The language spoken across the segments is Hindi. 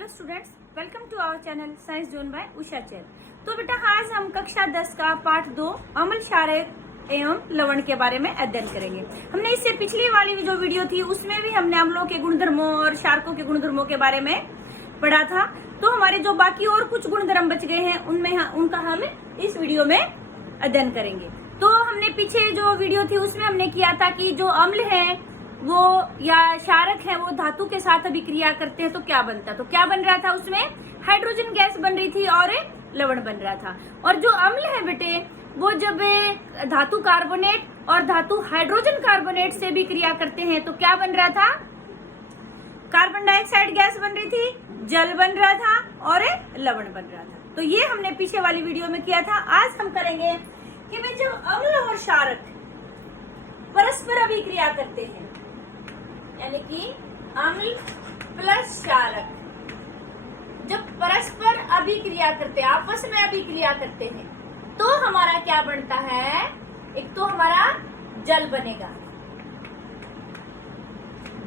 Hello students, welcome to our channel science zone by Usha Chain. तो बेटा आज हम कक्षा 10 का पाठ 2 अम्ल क्षारक एवं लवण के बारे में अध्ययन करेंगे। हमने इससे पिछली वाली जो वीडियो थी उसमें भी हमने अम्लों के गुणधर्मों और क्षारकों के गुणधर्मों के बारे में पढ़ा था। तो हमारे जो बाकी और कुछ गुणधर्म बच गए हैं उनका हम इस वीडियो में अध्ययन करेंगे। तो हमने पीछे जो वीडियो थी उसमें हमने किया था कि जो अम्ल है वो या क्षारक है वो धातु के साथ अभिक्रिया करते हैं तो क्या बनता, तो क्या बन रहा था, उसमें हाइड्रोजन गैस बन रही थी और लवण बन रहा था। और जो अम्ल है बेटे वो जब धातु कार्बोनेट और धातु हाइड्रोजन कार्बोनेट से भी क्रिया करते हैं तो क्या बन रहा था, कार्बन डाइऑक्साइड गैस बन रही थी, जल बन रहा था और लवण बन रहा था। तो ये हमने पीछे वाली वीडियो में किया था। आज हम करेंगे कि भाई जब अम्ल और क्षारक परस्पर अभिक्रिया करते हैं, यानी कि अम्ल प्लस क्षारक जब परस्पर अभिक्रिया करते हैं, आपस में अभिक्रिया करते हैं, तो हमारा क्या बनता है, एक तो हमारा जल बनेगा,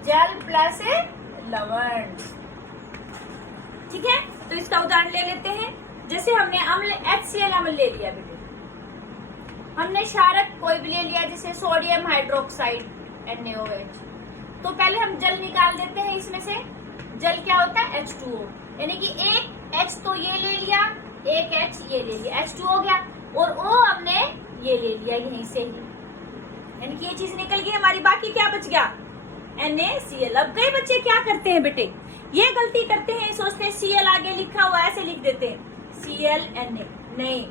जल प्लस लवण। ठीक है, तो इसका उदाहरण ले लेते हैं। जैसे हमने अम्ल HCl अम्ल ले लिया बेटे, हमने क्षारक कोई भी ले लिया जैसे सोडियम हाइड्रोक्साइड NaOH। तो पहले हम जल निकाल देते हैं इसमें से। जल क्या होता है, H2O, यानी कि एक H तो ये ले लिया, एक H ये ले लिया, H2 हो गया, और O हमने ये ले लिया यहीं से ही, यानी कि ये चीज निकल गई हमारी। बाकी क्या बच गया, NaCl। अब कई बच्चे क्या करते हैं बेटे, ये गलती करते हैं, सोचते हैं Cl आगे लिखा हुआ ऐसे लिख देते हैं ClNa। नहीं,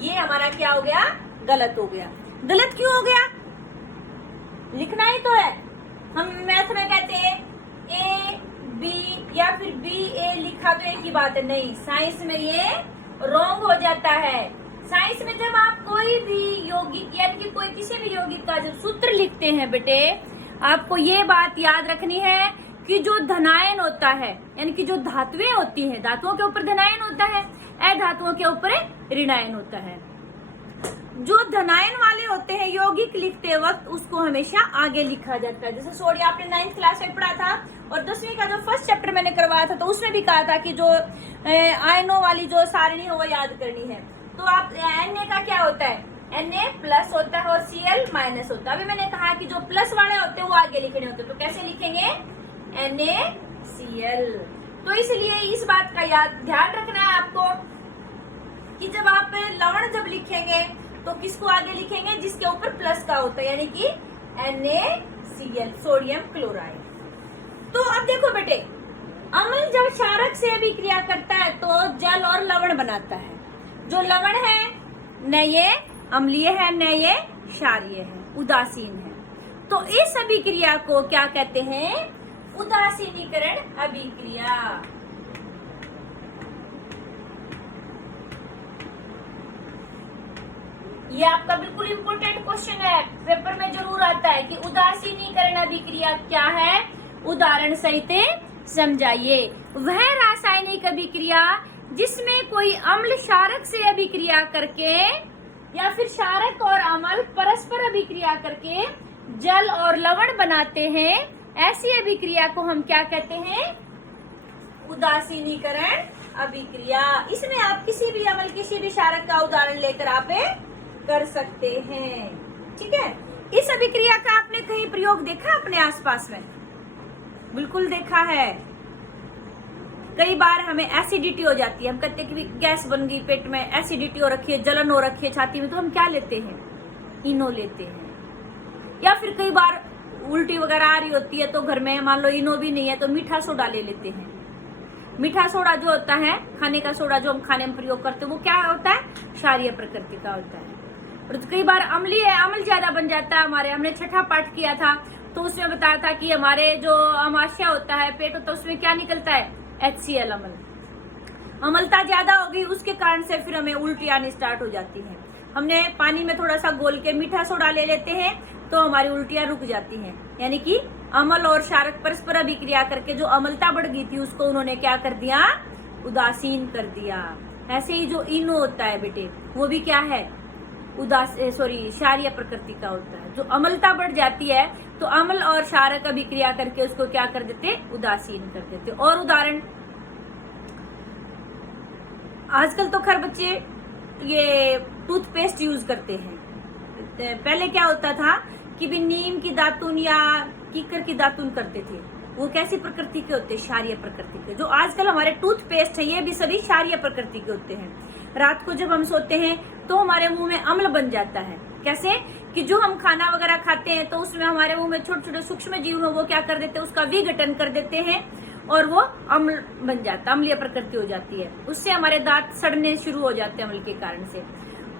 ये हमारा क्या हो गया, गलत हो गया। गलत क्यों हो गया, लिखना ही तो है। हम मैथ में कहते हैं A B या फिर B A लिखा तो एक ही बात है, नहीं, साइंस में ये रॉन्ग हो जाता है। साइंस में जब आप कोई भी यौगिक यानी कि कोई किसी भी यौगिक का जब सूत्र लिखते हैं बेटे, आपको ये बात याद रखनी है कि जो धनायन होता है, यानी कि जो धातुएं होती हैं, धातुओं के ऊपर धनायन होता है, अधातुओं के ऊपर ऋणायन होता है। जो धनायन वाले होते हैं यौगिक लिखते वक्त उसको हमेशा आगे लिखा जाता है। जैसे सोडियम आपने 9th क्लास में पढ़ा था, और 10वीं का जो फर्स्ट चैप्टर मैंने करवाया था तो उसमें भी कहा था कि जो आयनों वाली जो सारणी है वो याद करनी है। तो आप Na का क्या होता है, Na प्लस होता है और Cl माइनस होता है। अभी मैंने कहा कि जो प्लस वाले होते हैं वो आगे लिखने होते हैं, तो कैसे लिखेंगे, NaCl। तो इसलिए इस बात का ध्यान रखना है आपको कि जब आप लवण जब लिखेंगे तो किसको आगे लिखेंगे, जिसके ऊपर प्लस का होता है, यानी कि NaCl, सोडियम क्लोराइड। तो अब देखो बेटे, अम्ल जब क्षारक से अभिक्रिया करता है तो जल और लवण बनाता है। जो लवण है न ये अम्लीय है न ये क्षारीय है, उदासीन है। तो इस अभिक्रिया को क्या कहते हैं, उदासीनीकरण अभिक्रिया। ये आपका बिल्कुल इम्पोर्टेंट क्वेश्चन है, पेपर में जरूर आता है कि उदासीनीकरण अभिक्रिया क्या है, उदाहरण सहित समझाइए। वह रासायनिक अभिक्रिया जिसमें कोई अम्ल क्षारक से अभिक्रिया करके या फिर क्षारक और अम्ल परस्पर अभिक्रिया करके जल और लवण बनाते हैं, ऐसी अभिक्रिया को हम क्या कहते हैं, उदासीनीकरण अभिक्रिया। इसमें आप किसी भी अम्ल किसी भी क्षारक का उदाहरण लेकर आप कर सकते हैं। ठीक है, इस अभिक्रिया का आपने कहीं प्रयोग देखा अपने आसपास में, बिल्कुल देखा है। कई बार हमें एसिडिटी हो जाती है, हम कहते हैं कि गैस बन गई पेट में, एसिडिटी हो रखी है, जलन हो रखी है छाती में, तो हम क्या लेते हैं, इनो लेते हैं। या फिर कई बार उल्टी वगैरह आ रही होती है तो घर में मान लो इनो भी नहीं है तो मीठा सोडा ले लेते हैं। मीठा सोडा जो होता है, खाने का सोडा जो हम खाने में प्रयोग करते हैं, वो क्या होता है, क्षारीय प्रकृति का होता है। और कई बार अम्लीय अम्ल ज्यादा बन जाता है हमारे। हमने छठा पाठ किया था तो उसमें बताया था कि हमारे जो अमाशय होता है, पेट होता है, उसमें क्या निकलता है, HCl अम्ल। अम्लता ज्यादा होगी उसके कारण से फिर हमें उल्टी आनी स्टार्ट हो जाती है। हमने पानी में थोड़ा सा घोल के मीठा सोडा ले लेते हैं तो हमारी उल्टियां रुक जाती हैं, यानी कि अम्ल और क्षारक परस्पर अभिक्रिया करके जो अम्लता बढ़ गई थी उसको उन्होंने क्या कर दिया, उदासीन कर दिया। ऐसे ही जो इनो होता है बेटे वो भी क्या है, क्षारीय प्रकृति का होता है। जो अम्लता बढ़ जाती है तो अम्ल और क्षारक अभिक्रिया करके उसको क्या कर देते, उदासीन कर देते। और उदाहरण आजकल तो खैर बच्चे ये टूथपेस्ट यूज करते हैं। पहले क्या होता था कि भी नीम की दातुन या कीकर की दातुन करते थे। वो कैसी प्रकृति के होते हैं? क्षारीय प्रकृति के। जो आजकल हमारे टूथपेस्ट है ये भी सभी क्षारीय प्रकृति के होते हैं। रात को जब हम सोते हैं तो हमारे मुंह में अम्ल बन जाता है। कैसे? कि जो हम खाना वगैरह खाते हैं तो उसमें हमारे मुंह में छोटे छोटे सूक्ष्म जीव हैं, वो क्या कर देते हैं? उसका विघटन कर देते हैं और वो अम्ल बन जाता है, अम्लीय प्रकृति हो जाती है। उससे हमारे दांत सड़ने शुरू हो जाते हैं अम्ल के कारण से,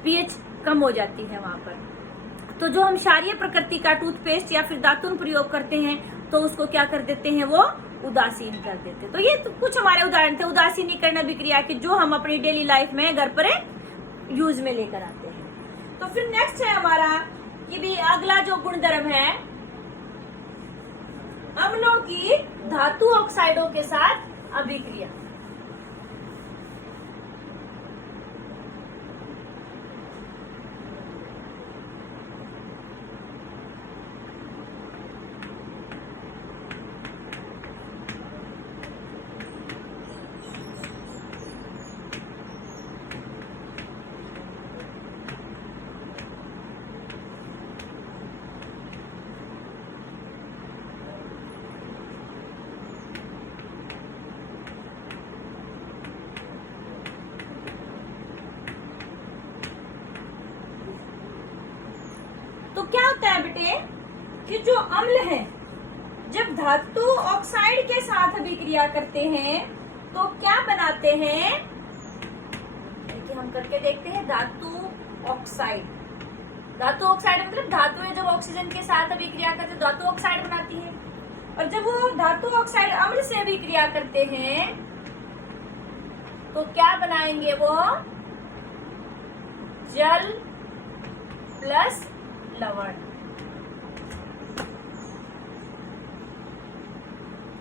पीएच कम हो जाती है वहां पर। तो जो हम क्षारीय प्रकृति का टूथपेस्ट या फिर दातुन प्रयोग करते हैं तो उसको क्या कर देते हैं? वो उदासीन कर देते हैं। तो ये तो कुछ हमारे उदाहरण थे उदासीनीकरण अभिक्रिया के, जो हम अपनी डेली लाइफ में घर पर यूज में लेकर आते हैं। तो फिर नेक्स्ट है हमारा ये भी अगला जो गुणधर्म है, अम्लों की धातु ऑक्साइडों के साथ अभिक्रिया। तो क्या होता है बेटे कि जो अम्ल है जब धातु ऑक्साइड के साथ अभिक्रिया करते हैं तो क्या बनाते हैं? देखिए हम करके देखते हैं। धातु ऑक्साइड, धातु ऑक्साइड मतलब धातुएं जब ऑक्सीजन के साथ अभिक्रिया करते धातु ऑक्साइड बनाती है। और जब वो धातु ऑक्साइड अम्ल से अभिक्रिया करते हैं तो क्या बनाएंगे? वो जल प्लस लवण।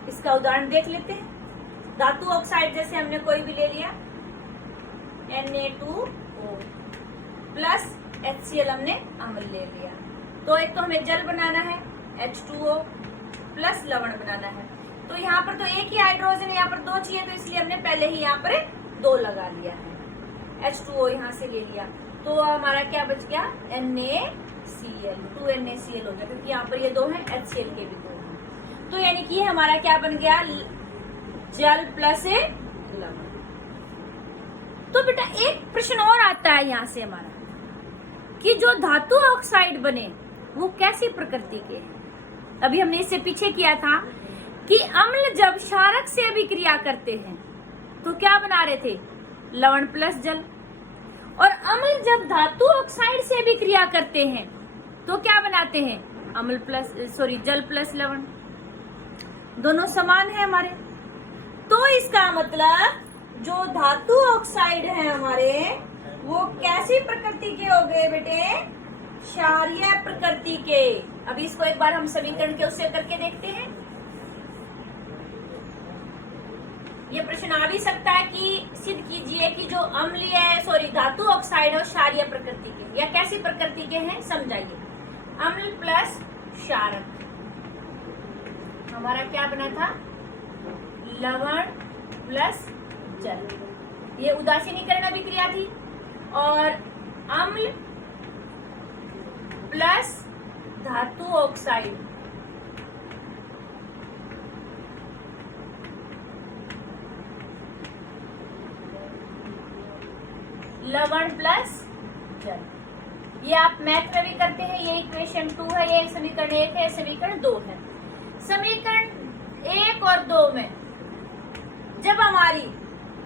इसका उदाहरण देख लेते हैं। धातु ऑक्साइड जैसे हमने कोई भी ले लिया, Na2O प्लस HCl हमने अम्ल ले लिया। तो एक तो हमें जल बनाना है H2O प्लस लवण बनाना है। तो यहाँ पर तो एक ही हाइड्रोजन यहाँ पर दो चाहिए, तो इसलिए हमने पहले ही यहाँ पर दो लगा लिया है। H2O यहाँ से ले लिया तो हमारा क्या बच गया? NaCl, 2NaCl हो गया, क्योंकि यहाँ पर ये दो हैं, HCl के भी दो हैं। तो यानी कि हमारा क्या बन गया? जल प्लस लवण। तो बेटा एक प्रश्न और आता है यहाँ से हमारा कि जो धातु ऑक्साइड बने वो कैसी प्रकृति के हैं? अभी हमने इससे पीछे किया था कि अम्ल जब क्षारक से अभिक्रिया करते हैं तो क्या बना रहे थे? लवण प्लस जल। और अम्ल जब धातु ऑक्साइड से अभिक्रिया करते हैं तो क्या बनाते हैं? जल प्लस लवण। दोनों समान है हमारे। तो इसका मतलब जो धातु ऑक्साइड है हमारे वो कैसी प्रकृति के हो गए बेटे? क्षारीय प्रकृति के। अभी इसको एक बार हम समीकरण के उससे करके देखते हैं। ये प्रश्न आ भी सकता है कि सिद्ध कीजिए कि जो अम्लीय धातु ऑक्साइड है क्षारीय प्रकृति के या कैसी प्रकृति के हैं, समझाइए। अम्ल प्लस क्षारक, हमारा क्या बना था? लवण प्लस जल। ये उदासीनीकरण अभिक्रिया थी। और अम्ल प्लस धातु ऑक्साइड, लवण प्लस जल। ये आप मैथ में भी करते हैं। ये इक्वेशन 2 है, ये समीकरण 1 है, समीकरण 2 है। समीकरण 1 और 2 में जब हमारी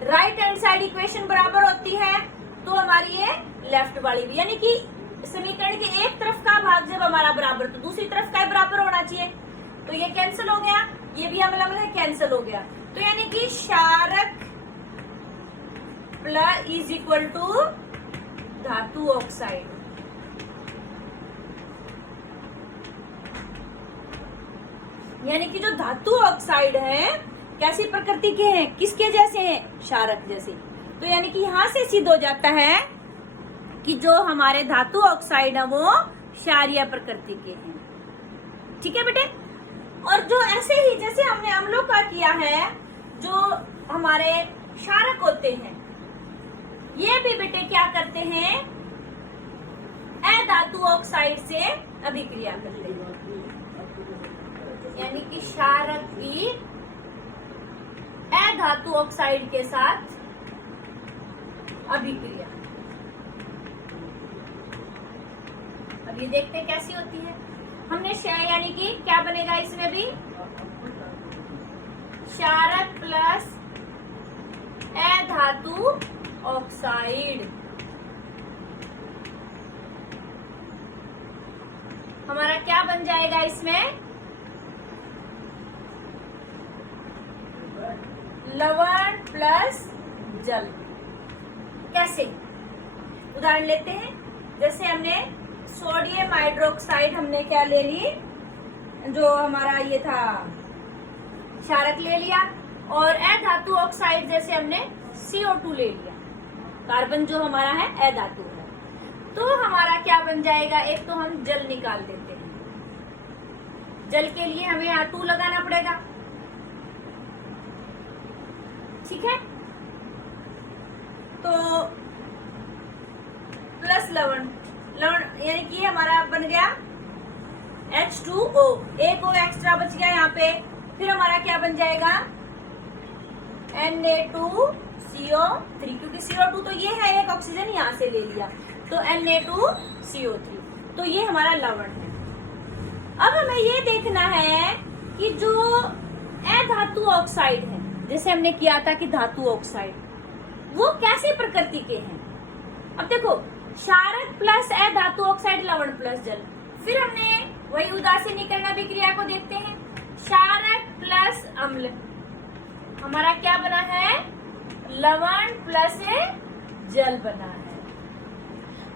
राइट हैंड साइड इक्वेशन बराबर होती है तो हमारी ये लेफ्ट वाली भी, यानी कि समीकरण के एक तरफ का भाग जब हमारा बराबर तो दूसरी तरफ का बराबर होना चाहिए। तो ये कैंसिल हो गया, ये भी अम्ल है, कैंसिल हो गया। तो यानी कि क्षारक प्लस इज इक्वल टू धातु ऑक्साइड। यानी कि जो धातु ऑक्साइड है कैसी प्रकृति के हैं? किसके जैसे हैं? क्षारक जैसे। तो यानी कि यहां से सिद्ध हो जाता है कि जो हमारे धातु ऑक्साइड है वो क्षारीय प्रकृति के हैं। ठीक है बेटे। और जो ऐसे ही जैसे हमने अम्लों का किया है, जो हमारे क्षारक होते हैं ये भी बेटे क्या करते हैं, अधातु ऑक्साइड से अभिक्रिया करते हैं, यानी कि क्षारक भी अधातु ऑक्साइड के साथ अभिक्रिया। अब ये देखते हैं कैसी होती है। हमने यानी कि क्या बनेगा इसमें भी, क्षारक प्लस अधातु ऑक्साइड, हमारा क्या बन जाएगा इसमें, लवण प्लस जल। कैसे, उदाहरण लेते हैं। जैसे हमने सोडियम हाइड्रोक्साइड हमने क्या ले ली, जो हमारा ये था क्षारक ले लिया, और अधातु ऑक्साइड जैसे हमने CO2 ले लिया, कार्बन जो हमारा है अधातु है। तो हमारा क्या बन जाएगा, एक तो हम जल निकाल देते हैं, जल के लिए हमें यहाँ 2 लगाना पड़ेगा, ठीक है। तो प्लस लवण, लवण यानी कि हमारा बन गया H2O, एक O एक्स्ट्रा बच गया यहाँ पे। फिर हमारा क्या बन जाएगा, Na2CO3, क्योंकि CO2 तो ये है, एक ऑक्सीजन यहाँ से ले लिया, तो Na2CO3, तो ये हमारा लवण है। अब हमें ये देखना है कि जो अधातु ऑक्साइड है, जैसे हमने किया था कि धातु ऑक्साइड, वो कैसी प्रकृति के हैं। अब देखो, क्षारक प्लस अधातु ऑक्साइड, लवण प्लस जल। फिर हमने वही उदासीनीकरण अभिक्रिया को देखते हैं, क्षारक प्लस अम्ल, हमारा क्या बना है, लवण प्लस जल बना है।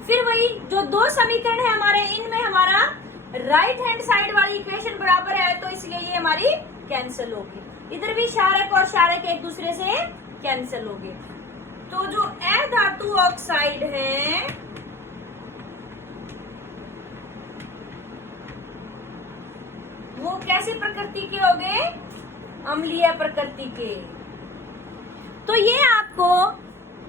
फिर वही जो 2 समीकरण है हमारे, इनमें हमारा राइट हैंड साइड वाली इक्वेशन बराबर है, तो इसलिए ये हमारी कैंसिल होगी। इधर भी क्षारक और क्षारक एक दूसरे से कैंसिल हो गए। तो जो अधातु ऑक्साइड है वो कैसी प्रकृति के हो गए, अम्लीय प्रकृति के। तो ये आपको,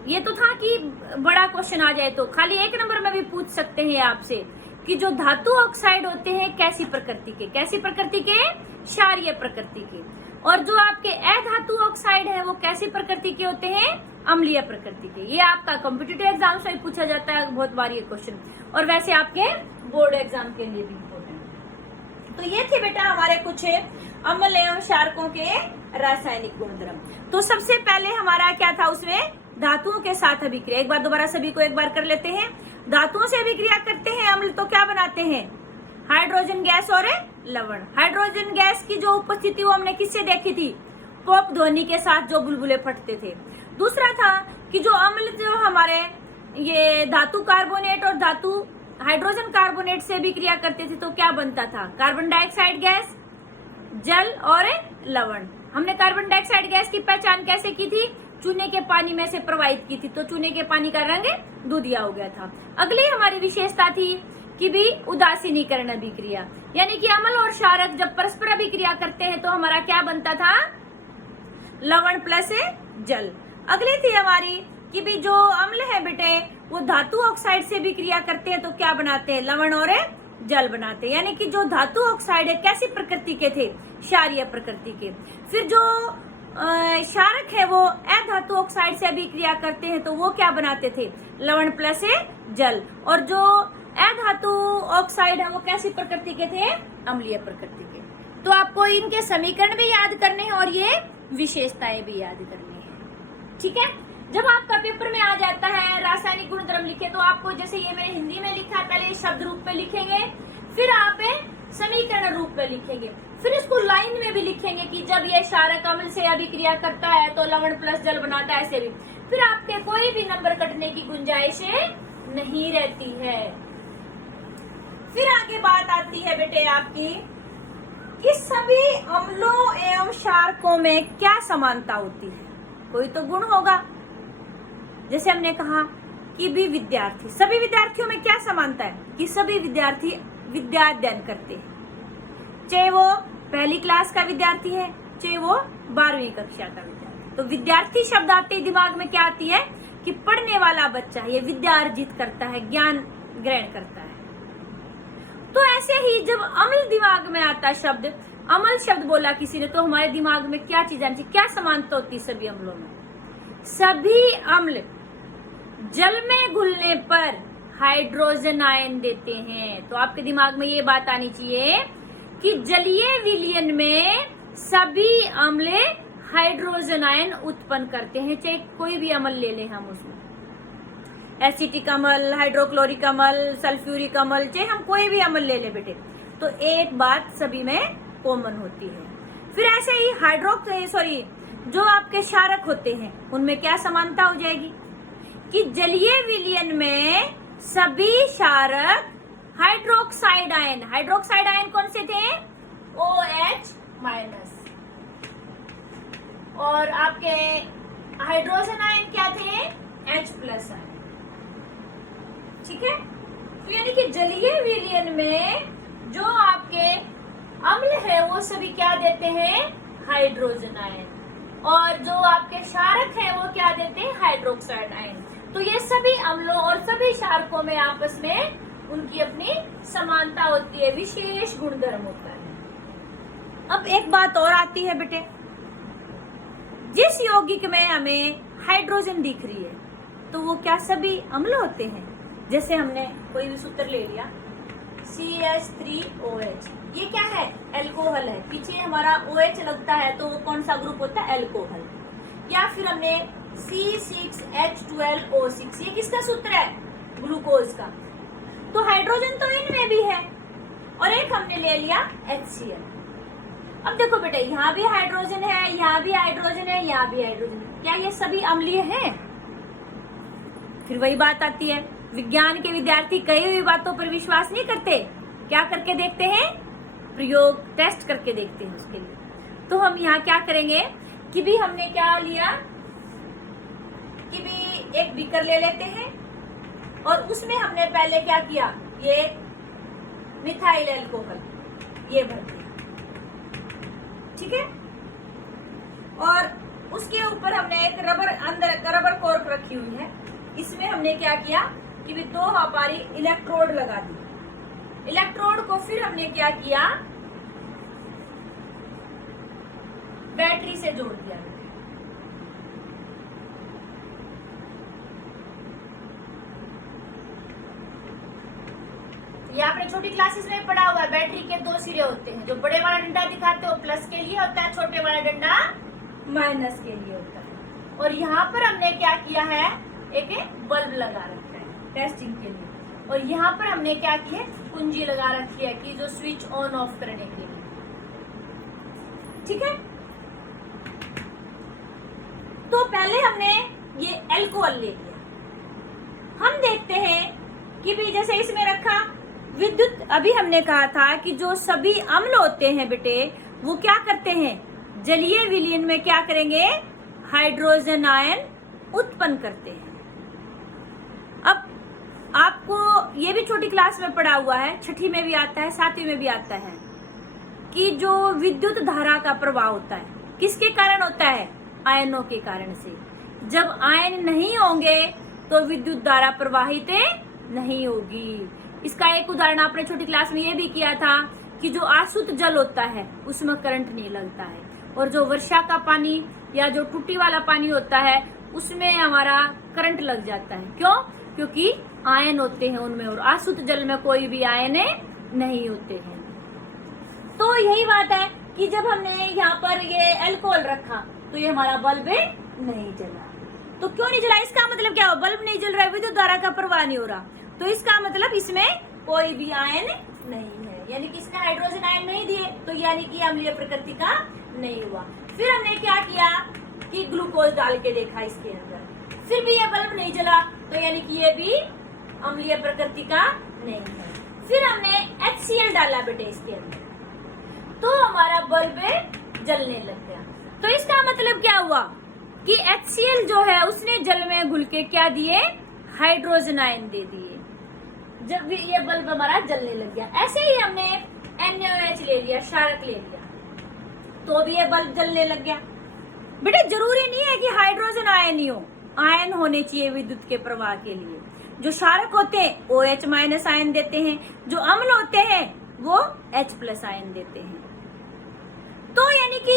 ये तो था कि बड़ा क्वेश्चन आ जाए तो खाली 1 नंबर में भी पूछ सकते हैं आपसे कि जो धातु ऑक्साइड होते हैं कैसी प्रकृति के, कैसी प्रकृति के, क्षारीय प्रकृति के, और जो आपके अधातु ऑक्साइड है वो कैसी प्रकृति के होते हैं, अम्लीय प्रकृति के। ये आपका कॉम्पिटिटिव एग्जाम से पूछा जाता है बहुत बार ये क्वेश्चन, और वैसे आपके बोर्ड एग्जाम के लिए भी इम्पोर्टेंट। तो ये थे बेटा हमारे कुछ अम्ल एवं क्षारकों के रासायनिक गुणधर्म। तो सबसे पहले हमारा क्या था, उसमें धातुओं के साथ अभिक्रिया। एक बार दोबारा सभी को एक बार कर लेते हैं। धातुओं से अभिक्रिया करते हैं अम्ल, तो क्या बनाते हैं, हाइड्रोजन गैस और लवण। हाइड्रोजन गैस की जो उपस्थिति वो हमने किससे देखी थी, पॉप ध्वनि के साथ जो बुलबुले फटते थे। दूसरा था कि जो अम्ल जो हमारे ये धातु कार्बोनेट और धातु हाइड्रोजन कार्बोनेट से भी क्रिया करते थे, तो क्या बनता था, कार्बन डाइऑक्साइड गैस, जल और लवण। हमने कार्बन डाइऑक्साइड गैस की पहचान कैसे की थी, चूने के पानी में से प्रवाहित की थी, तो चूने के पानी का रंग दूधिया हो गया था। अगली हमारी विशेषता थी कि भी उदासीनीकरण अभिक्रिया, यानी कि अम्ल और क्षारक जब परस्पर अभिक्रिया करते हैं तो हमारा क्या बनता था, लवण प्लस जल। अगली थी हमारी कि भी जो अम्ल है बेटे वो धातु ऑक्साइड से भी क्रिया करते हैं, तो क्या बनाते हैं, लवण और जल बनाते हैं। यानी कि जो धातु ऑक्साइड है कैसी प्रकृति के थे, क्षारीय प्रकृति के। फिर जो क्षारक है वो अधातु ऑक्साइड से भी क्रिया करते हैं, तो वो क्या बनाते थे, लवण प्लस जल। और जो अधातु ऑक्साइड है वो कैसी प्रकृति के थे, अम्लीय प्रकृति के। तो आपको इनके समीकरण भी याद करने हैं और ये विशेषताएं भी याद करनी है, ठीक है। जब आपका पेपर में आ जाता है रासायनिक गुणधर्म लिखे, तो आपको जैसे ये मैंने हिंदी में लिखा, पहले शब्द रूप में लिखेंगे, फिर आप समीकरण रूप में लिखेंगे, फिर इसको लाइन में भी लिखेंगे कि जब ये क्षारक अम्ल से अभिक्रिया करता है तो लवण प्लस जल बनाता है, ऐसे भी। फिर आपके कोई भी नंबर कटने की गुंजाइश नहीं रहती है। फिर आगे बात आती है बेटे आपकी कि सभी अम्लों एवं क्षारकों में क्या समानता होती है, कोई तो गुण होगा। जैसे हमने कहा कि भी विद्यार्थी, सभी विद्यार्थियों में क्या समानता है कि सभी विद्यार्थी विद्या अध्ययन करते हैं, चाहे वो पहली क्लास का विद्यार्थी है, चाहे वो 12वीं कक्षा का विद्यार्थी। तो विद्यार्थी शब्द आते ही दिमाग में क्या आती है कि पढ़ने वाला बच्चा, ये विद्या अर्जित करता है, ज्ञान ग्रहण करता है। तो ऐसे ही जब अम्ल दिमाग में आता है शब्द, अम्ल शब्द बोला किसी ने, तो हमारे दिमाग में क्या चीज आनी चाहिए, क्या समानता होती है सभी अम्लों में? सभी अम्ल जल में घुलने पर हाइड्रोजन आयन देते हैं। तो आपके दिमाग में ये बात आनी चाहिए कि जलीय विलयन में सभी अम्ल हाइड्रोजन आयन उत्पन्न करते हैं, चाहे कोई भी अम्ल ले लें हम उसमें, एसिटिक अम्ल, हाइड्रोक्लोरिक अम्ल, सल्फ्यूरिक अम्ल, चाहे हम कोई भी अम्ल ले ले बेटे, तो एक बात सभी में कॉमन होती है। फिर ऐसे ही जो आपके क्षारक होते हैं उनमें क्या समानता हो जाएगी कि जलीय विलयन में सभी क्षारक हाइड्रोक्साइड आयन कौन से थे? OH minus. और आपके हाइड्रोजन आयन क्या थे? H plus ion. ठीक है, तो यानी कि जलीय विलयन में जो आपके अम्ल है वो सभी क्या देते हैं? Hydrogen ion. और जो आपके क्षारक है वो क्या देते हैं? Hydroxide ion. तो ये सभी अम्लों और सभी क्षारकों में आपस में उनकी अपनी समानता होती है, विशेष गुणधर्म होता है। अब एक बात और आती है बेटे, जिस यौगिक में हमें हाइड्रोजन दिख रही है तो वो क्या सभी अम्ल होते हैं? जैसे हमने कोई भी सूत्र ले लिया CH3OH, ये क्या है? एल्कोहल है, पीछे हमारा OH लगता है तो वो कौन सा ग्रुप होता है? एल्कोहल। या फिर हमने C6H12O6, ये किसका सूत्र है? ग्लूकोज का। तो हाइड्रोजन तो इनमें भी है, और एक हमने ले लिया HCl। अब देखो बेटे, यहाँ भी हाइड्रोजन है, यहाँ भी हाइड्रोजन है, यहाँ भी हाइड्रोजन है, क्या ये सभी अम्लीय हैं? फिर वही बात आती है, विज्ञान के विद्यार्थी कई हुई बातों पर विश्वास नहीं करते, क्या करके देखते हैं? प्रयोग, टेस्ट करके देखते हैं उसके लिए। तो हम यहाँ क्या करेंगे कि भी हमने क्या लिया कि भी एक बीकर ले लेते हैं और उसमें हमने पहले क्या किया, ये मिथाइल अल्कोहल ये भर दिया, ठीक है। और उसके ऊपर हमने एक रबर कॉर्क रखी हुई है, इसमें हमने क्या किया कि भी 2 व्यापारी इलेक्ट्रोड लगा दी। इलेक्ट्रोड को फिर हमने क्या किया, बैटरी से जोड़ दिया। ये आपने छोटी क्लासेस में पढ़ा हुआ है, बैटरी के 2 सिरे होते हैं, जो बड़े वाला डंडा दिखाते हो प्लस के लिए होता है, छोटे वाला डंडा माइनस के लिए होता है। और यहाँ पर हमने क्या किया है, एक बल्ब लगा रखा है टेस्टिंग के लिए, और यहाँ पर हमने क्या किया, कुंजी लगा रखी है कि जो स्विच ऑन ऑफ करने के लिए, ठीक है। तो पहले हमने ये अल्कोहल ले लिया, हम देखते हैं कि भी जैसे इसमें रखा विद्युत, अभी हमने कहा था कि जो सभी अम्ल होते हैं बेटे वो क्या करते हैं, जलीय विलयन में क्या करेंगे, हाइड्रोजन आयन उत्पन्न करते हैं। अब आपको ये भी छोटी क्लास में पढ़ा हुआ है, 6ठी में भी आता है, 7वीं में भी आता है कि जो विद्युत धारा का प्रवाह होता है किसके कारण होता है, आयनों के कारण से। जब आयन नहीं होंगे तो विद्युत धारा प्रवाहित नहीं होगी। इसका एक उदाहरण आपने छोटी क्लास में ये भी किया था कि जो आशुद्ध जल होता है उसमें करंट नहीं लगता है, और जो वर्षा का पानी या जो टूटी वाला पानी होता है उसमें हमारा करंट लग जाता है। क्यों? क्योंकि आयन होते हैं उनमें, और अशुद्ध जल में कोई भी आयन नहीं होते हैं। तो यही बात है कि जब हमने यहाँ पर ये अल्कोहल रखा तो ये हमारा बल्ब नहीं जला। तो क्यों नहीं जला, इसका मतलब क्या हो, बल्ब नहीं जल रहा है, विद्युत धारा का प्रवाह नहीं हो रहा, तो इसका मतलब इसमें कोई भी आयन नहीं है, यानी कि इसने हाइड्रोजन आयन नहीं दिए, तो यानी कि अम्लीय प्रकृति का नहीं हुआ। फिर हमने क्या किया कि ग्लूकोज डाल के देखा इसके अंदर, फिर भी ये बल्ब नहीं जला, तो यानी कि ये भी अम्लीय प्रकृति का नहीं है। फिर हमने HCl डाला बेटे इसके अंदर, तो हमारा बल्ब जलने लग गया। तो इसका मतलब क्या हुआ कि HCl जो है उसने जल में घुल के क्या दिए, हाइड्रोजन आयन दे दिए, जब ये बल्ब हमारा जलने लग गया। ऐसे ही हमने NaOH ले लिया, क्षारक ले लिया, तो भी ये बल्ब जलने लग गया। बेटा जरूरी नहीं है कि हाइड्रोजन आयन ही हो, आयन होने चाहिए विद्युत के प्रवाह के लिए। जो क्षारक होते हैं OH माइनस आयन देते हैं, जो अम्ल होते हैं वो H प्लस आयन देते हैं। तो यानी कि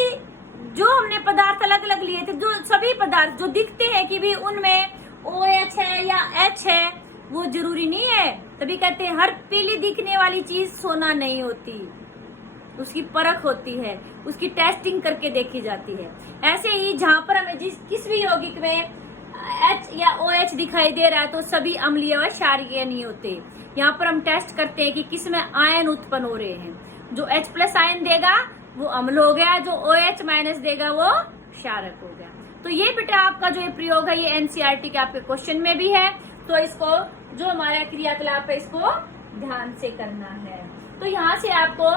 जो हमने पदार्थ अलग अलग लिए थे, जो सभी पदार्थ जो दिखते हैं कि भी उनमें OH है या H है, वो जरूरी नहीं है। तभी कहते हैं हर पीली दिखने वाली चीज सोना नहीं होती, उसकी परख होती है, उसकी टेस्टिंग करके देखी जाती है। ऐसे ही जहां पर हमें किस भी यौगिक में H या OH दिखाई दे रहा है तो सभी अम्लीय व क्षारीय नहीं होते। यहाँ पर हम टेस्ट करते हैं कि किस में आयन उत्पन्न हो रहे हैं। जो H प्लस आयन देगा वो अम्ल हो गया, जो OH माइनस देगा वो क्षारक हो गया। तो ये बेटा आपका जो ये प्रयोग है ये NCERT के आपके क्वेश्चन में भी है, तो इसको जो हमारा क्रियाकलाप है इसको ध्यान से करना है। तो यहाँ से आपको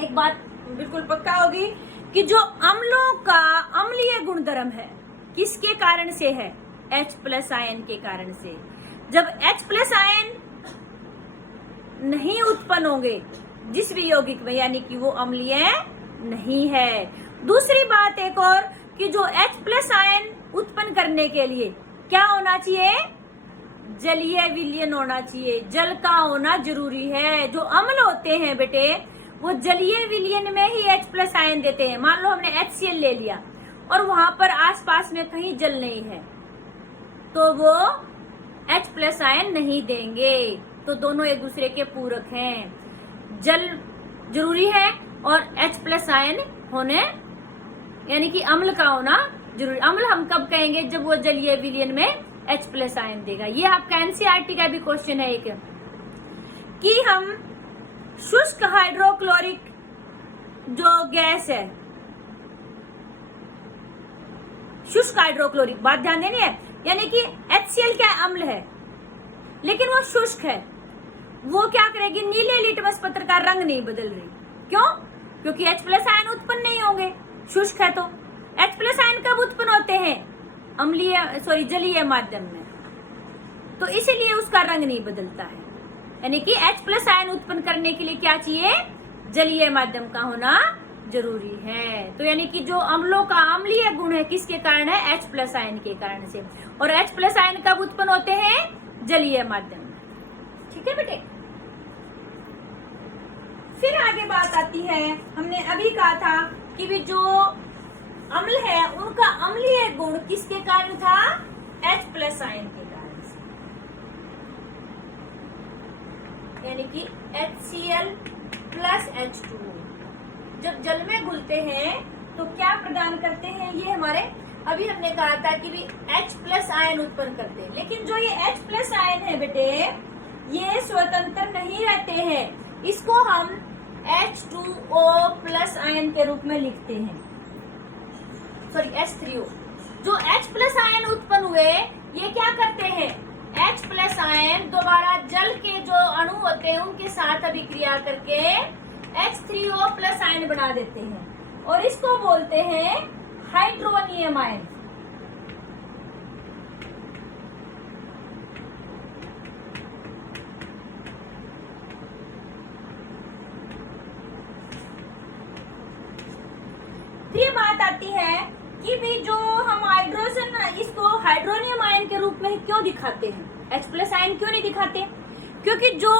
एक बात बिल्कुल पक्का होगी कि जो अम्लों का अम्लीय गुणधर्म है किसके कारण से है? H प्लस आयन के कारण से। जब H प्लस आयन नहीं उत्पन्न होंगे जिस भी यौगिक में, यानी कि वो अम्लीय नहीं है। दूसरी बात एक और कि जो H प्लस आयन उत्पन्न करने के लिए क्या होना चाहिए? जलीय विलयन होना चाहिए, जल का होना जरूरी है। जो अम्ल होते हैं बेटे वो जलीय विलयन में ही H प्लस आयन देते हैं। मान लो हमने HCl ले लिया और वहां पर आसपास में कहीं जल नहीं है तो वो H प्लस आयन नहीं देंगे। तो दोनों एक दूसरे के पूरक हैं, जल जरूरी है और H प्लस आयन होने यानी कि अम्ल का होना जरूरी। अम्ल हम कब कहेंगे? जब वो जलीय विलयन में H प्लस आयन देगा। ये आपका NCERT का भी क्वेश्चन है एक कि हम शुष्क हाइड्रोक्लोरिक जो गैस है, शुष्क हाइड्रोक्लोरिक, बात ध्यान देनी है, यानी कि HCl क्या अम्ल है लेकिन वो शुष्क है, वो क्या करेगी? नीले लिटमस पत्र का रंग नहीं बदल रही। क्यों? क्योंकि H प्लस आयन उत्पन्न नहीं होंगे, शुष्क है। तो H प्लस आयन कब उत्पन्न होते हैं? जलीय माध्यम में, तो इसीलिए उसका रंग नहीं बदलता है। यानी कि H प्लस आयन उत्पन्न करने के लिए क्या चाहिए? जलीय माध्यम का होना जरूरी है। तो यानी कि जो अम्लों का अम्लीय गुण है किसके कारण है? H प्लस आयन के कारण से। और H प्लस आयन कब उत्पन्न होते हैं? जलीय माध्यम में। ठीक है बेटे। फिर आगे बात आती है, हमने अभी कहा था कि भी जो अम्ल है उनका अम्लीय गुण किसके कारण था? H प्लस आयन के कारण से। यानी कि HCl प्लस H2 जब जल में घुलते हैं तो क्या प्रदान करते हैं? ये हमारे अभी हमने कहा था कि भी H प्लस आयन उत्पन्न करते हैं। लेकिन जो ये H प्लस आयन है बेटे ये स्वतंत्र नहीं रहते हैं, इसको हम H2O प्लस आयन के रूप में लिखते हैं, सॉरी H3O। जो H प्लस आयन उत्पन्न हुए ये क्या करते हैं? H प्लस आयन दोबारा जल के जो अणु होते हैं उनके साथ अभिक्रिया करके H3O प्लस आयन बना देते हैं और इसको बोलते हैं हाइड्रोनियम आयन। फिर बात आती है कि भी जो हम हाइड्रोजन इसको हाइड्रोनियम आयन के रूप में क्यों दिखाते हैं? H प्लस आयन क्यों नहीं दिखाते? क्योंकि जो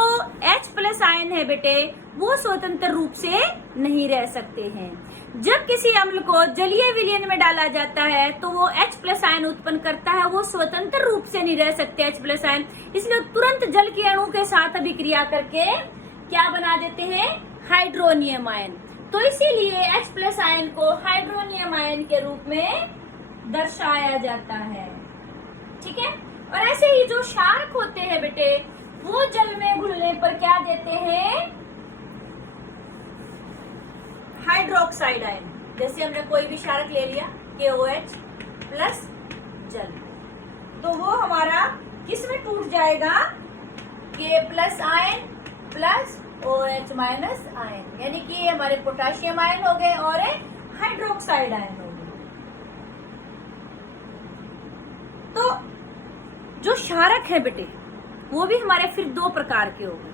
H प्लस आयन है बेटे वो स्वतंत्र रूप से नहीं रह सकते हैं। जब किसी अम्ल को जलीय विलयन में डाला जाता है तो वो H प्लस आयन उत्पन्न करता है, वो स्वतंत्र रूप से नहीं रह सकते H प्लस आयन, इसलिए तुरंत जल के अणु के साथ अभिक्रिया करके क्या बना देते हैं? Hydronium ion. तो इसीलिए H प्लस आयन को हाइड्रोनियम आयन के रूप में दर्शाया जाता है। ठीक है। और ऐसे ही जो क्षारक होते हैं बेटे वो जल में घुलने पर क्या देते हैं? Hydroxide ion. जैसे हमने कोई भी क्षारक ले लिया KOH प्लस जल, तो वो हमारा किस में टूट जाएगा? K plus ion plus OH minus ion, यानी कि ये हमारे पोटाशियम आयन हो गए और हाइड्रोक्साइड आयन हो गए। तो जो क्षारक है बेटे वो भी हमारे फिर दो प्रकार के हो गए।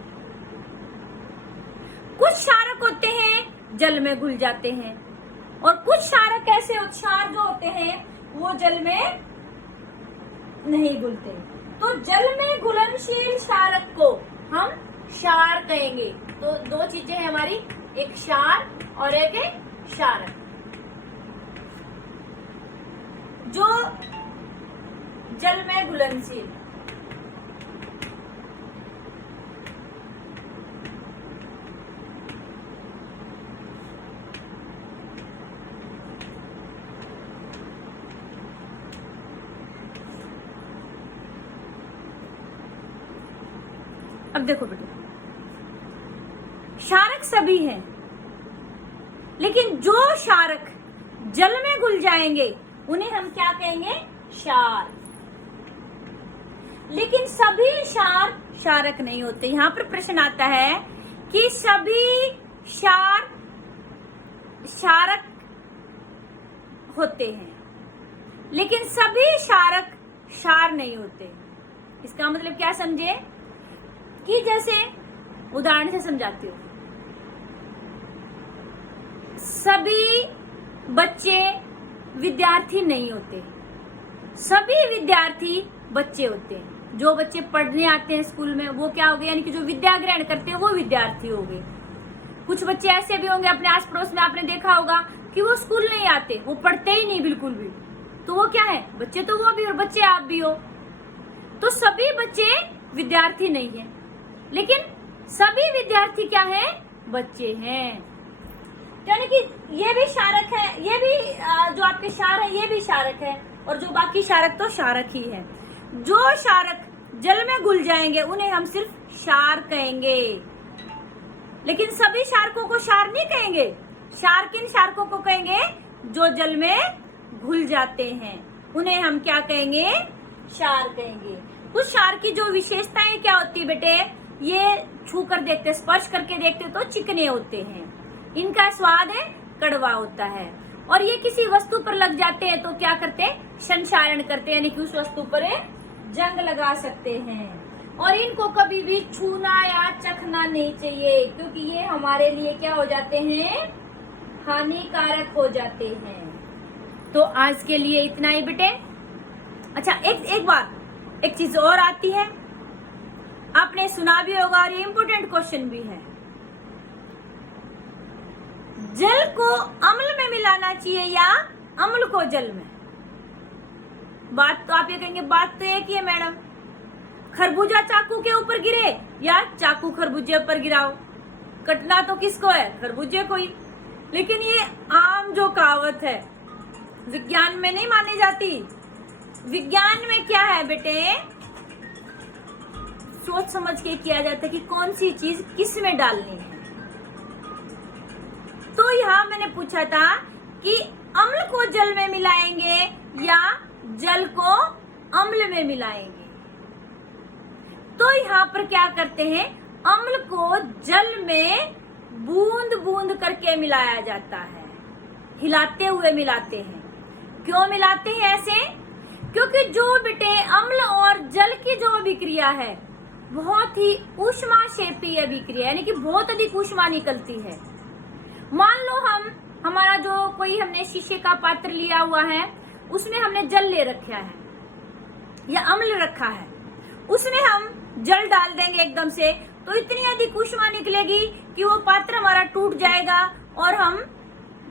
कुछ क्षारक होते हैं जल में घुल जाते हैं, और कुछ क्षारक ऐसे क्षार जो होते हैं वो जल में नहीं घुलते। तो जल में घुलनशील क्षारक को हम क्षार कहेंगे। तो दो चीजें हैं हमारी, एक क्षार और एक क्षारक। जो जल में घुलनशील, अब देखो बेटे, क्षारक सभी हैं, लेकिन जो क्षारक जल में घुल जाएंगे उन्हें हम क्या कहेंगे? क्षार। लेकिन सभी क्षार क्षारक नहीं होते। यहां पर प्रश्न आता है कि सभी क्षार क्षारक होते हैं, लेकिन सभी क्षारक क्षार नहीं होते। इसका मतलब क्या समझे कि जैसे उदाहरण से समझाती हूँ। सभी बच्चे विद्यार्थी नहीं होते, सभी विद्यार्थी बच्चे होते हैं। जो बच्चे पढ़ने आते हैं स्कूल में वो क्या हो गए, यानी कि जो विद्या ग्रहण करते हैं वो विद्यार्थी हो गए। कुछ बच्चे ऐसे भी होंगे, अपने आस पड़ोस में आपने देखा होगा कि वो स्कूल नहीं आते, वो पढ़ते ही नहीं बिल्कुल भी, तो वो क्या है? बच्चे तो वो भी और बच्चे आप भी हो। तो सभी बच्चे विद्यार्थी नहीं है, लेकिन सभी विद्यार्थी क्या है? बच्चे हैं। यानी कि ये भी क्षारक है, ये भी जो आपके क्षार है ये भी क्षारक है, और जो बाकी क्षारक तो क्षारक ही है। जो क्षारक जल में घुल जाएंगे उन्हें हम सिर्फ क्षार कहेंगे, लेकिन सभी क्षारकों को क्षार नहीं कहेंगे। क्षार किन क्षारकों को कहेंगे? जो जल में घुल जाते हैं उन्हें हम क्या कहेंगे? क्षार कहेंगे। कुछ क्षार की जो विशेषताएं क्या होती है बेटे, ये छू कर देखते, स्पर्श करके देखते तो चिकने होते हैं, इनका स्वाद कड़वा होता है, और ये किसी वस्तु पर लग जाते हैं तो क्या करते हैं? संक्षारण करते हैं, यानी कि उस वस्तु पर जंग लगा सकते हैं। और इनको कभी भी छूना या चखना नहीं चाहिए, क्योंकि ये हमारे लिए क्या हो जाते हैं? हानिकारक हो जाते हैं। तो आज के लिए इतना ही बेटे। अच्छा, एक बात, एक चीज और आती है, आपने सुना भी होगा और ये इम्पोर्टेंट क्वेश्चन भी है। जल को अम्ल में मिलाना चाहिए या अम्ल को जल में? बात तो आप ये कहेंगे, बात तो एक ही है मैडम, खरबूजा चाकू के ऊपर गिरे या चाकू खरबूजे पर गिराओ, कटना तो किसको है? खरबूजे को ही। लेकिन ये आम जो कहावत है विज्ञान में नहीं मानी जाती। विज्ञान में क्या है बेटे? सोच समझ के किया जाता है कि कौन सी चीज किस में डालनी है। तो यहाँ मैंने पूछा था कि अम्ल को जल में मिलाएंगे या जल को अम्ल में मिलाएंगे। तो यहाँ पर क्या करते हैं? अम्ल को जल में बूंद बूंद करके मिलाया जाता है, हिलाते हुए मिलाते हैं। क्यों मिलाते हैं ऐसे? क्योंकि जो बेटे अम्ल और जल की जो अभिक्रिया है बहुत ही ऊष्माक्षेपी अभिक्रिया, यानी कि बहुत अधिक ऊष्मा निकलती है। मान लो हमारा जो कोई हमने शीशे का पात्र लिया हुआ है, उसमें हमने जल ले रखा है या अम्ल रखा है, उसमें हम जल डाल देंगे एकदम से तो इतनी अधिक ऊष्मा निकलेगी कि वो पात्र हमारा टूट जाएगा और हम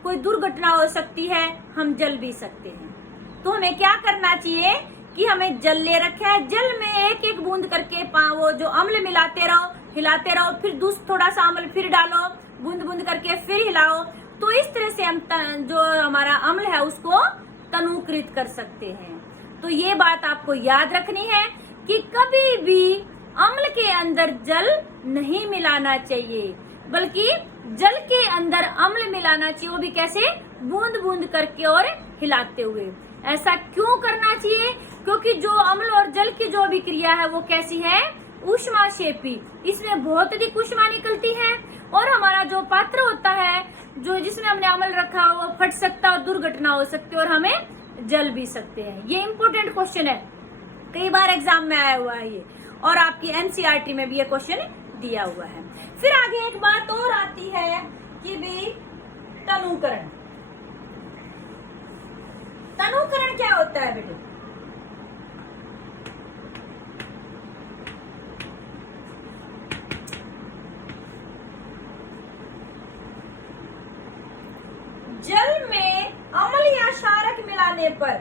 कोई दुर्घटना हो सकती है, हम जल भी सकते हैं। तो हमें क्या करना चाहिए कि हमें जल ले रखा है, जल में एक एक बूंद करके वो जो अम्ल मिलाते रहो, हिलाते रहो, फिर थोड़ा सा अम्ल फिर डालो, बूंद बूंद करके फिर हिलाओ। तो इस तरह से हम जो हमारा अम्ल है उसको तनुकृत कर सकते हैं। तो ये बात आपको याद रखनी है कि कभी भी अम्ल के अंदर जल नहीं मिलाना चाहिए, बल्कि जल के अंदर अम्ल मिलाना चाहिए, वो भी कैसे? बूंद बूंद करके और हिलाते हुए। ऐसा क्यों करना चाहिए? क्योंकि जो अम्ल और जल की जो अभिक्रिया है वो कैसी है? ऊष्माक्षेपी। इसमें बहुत अधिक ऊष्मा निकलती है और हमारा जो पात्र होता है जो जिसमें हमने अम्ल रखा हो वो फट सकता है, दुर्घटना हो सकती है और हमें जल भी सकते हैं। ये इम्पोर्टेंट क्वेश्चन है, कई बार एग्जाम में आया हुआ है ये, और आपकी एनसीईआरटी में भी ये क्वेश्चन दिया हुआ है। फिर आगे एक बात और आती है कि भी तनुकरण। तनुकरण क्या होता है बेटे? जल में अम्ल या क्षारक मिलाने पर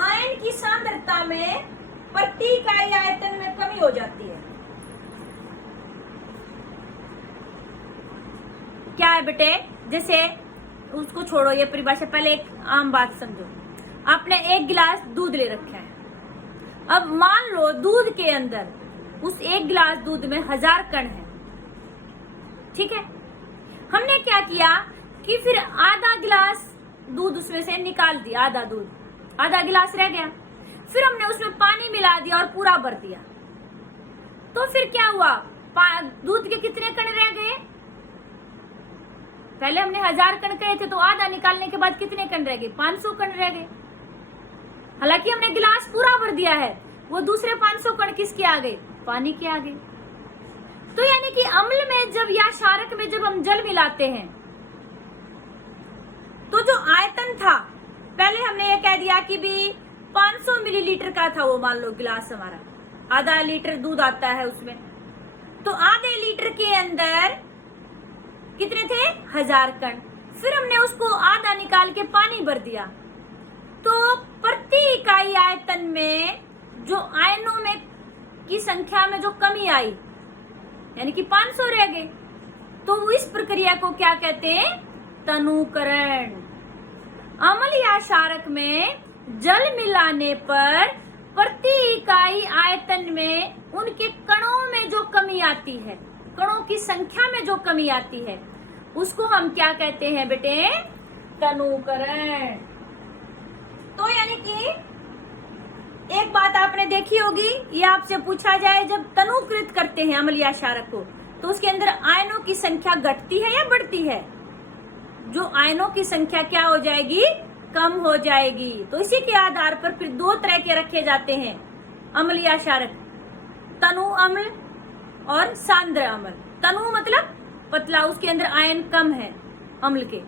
आयन की सांद्रता में प्रति इकाई आयतन में कमी हो जाती है। क्या है बेटे? जैसे उसको छोड़ो, ये परिभाषा, पहले एक आम बात समझो। आपने 1 गिलास दूध ले रखा है। अब मान लो दूध के अंदर, उस 1 गिलास दूध में 1000 कण है, ठीक है। हमने क्या किया कि फिर आधा गिलास दूध उसमें से निकाल दिया, आधा दूध, आधा गिलास रह गया। फिर हमने उसमें पानी मिला दिया और पूरा भर दिया। तो फिर क्या हुआ? दूध के कितने कण रह गए? पहले हमने 1000 कण कहे थे, तो आधा निकालने के बाद कितने कण रह गए? 500 कण रह गए। हालांकि हमने गिलास पूरा भर दिया है, वो दूसरे 500 कण किसके आ गए? पानी के आ गए। तो यानी कि अम्ल में जब या क्षारक में जब हम जल मिलाते हैं, तो जो आयतन था, पहले हमने ये कह दिया कि भी 500 मिलीलीटर का था वो, मान लो गिलास हमारा, आधा लीटर दूध आता है उसमें, तो आधे लीटर के अंदर कितने थे? 1000 कण। फिर हमने उसको आधा निकाल के पानी भर दिया, तो प्रति इकाई आयतन में जो आयनों में की संख्या में जो कमी आई, यानी कि 500 रह गए। तो इस प्रक्रिया को क्या कहते हैं? तनुकरण। अम्ल या क्षारक में जल मिलाने पर प्रति इकाई आयतन में उनके कणों में जो कमी आती है, कणों की संख्या में जो कमी आती है, उसको हम क्या कहते हैं बेटे? तनुकरण। तो यानी कि एक बात आपने देखी होगी, ये आपसे पूछा जाए, जब तनुकृत करते हैं अम्ल या क्षारक को, तो उसके अंदर आयनों की संख्या घटती है या बढ़ती है? जो आयनों की संख्या क्या हो जाएगी? कम हो जाएगी। तो इसी के आधार पर फिर 2 तरह के रखे जाते हैं अम्ल या क्षारक, तनु अम्ल और सांद्र अम्ल। तनु मतलब पतला, उसके अंदर आयन कम है अम्ल के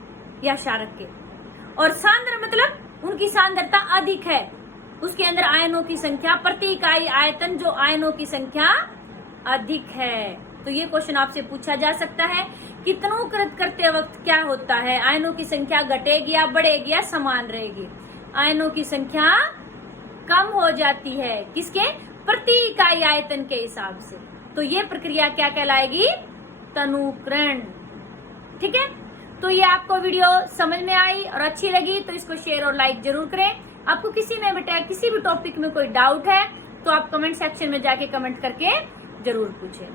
या क्षारक के, और सांद्र मतलब उनकी सांद्रता अधिक है, उसके अंदर आयनों की संख्या प्रति इकाई आयतन जो आयनों की संख्या अधिक है। तो ये क्वेश्चन आपसे पूछा जा सकता है कि तनुकृत करते वक्त क्या होता है? आयनों की संख्या घटेगी या बढ़ेगी या समान रहेगी? आयनों की संख्या कम हो जाती है, किसके? प्रति इकाई आयतन के हिसाब से। तो ये प्रक्रिया क्या कहलाएगी? तनुकरण। ठीक है, तो ये आपको वीडियो समझ में आई और अच्छी लगी तो इसको शेयर और लाइक जरूर करें। आपको किसी में बेटा किसी भी टॉपिक में कोई डाउट है तो आप कमेंट सेक्शन में जाके कमेंट करके जरूर पूछें।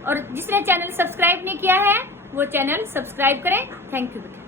और जिसने चैनल सब्सक्राइब नहीं किया है वो चैनल सब्सक्राइब करें। थैंक यू बेटा।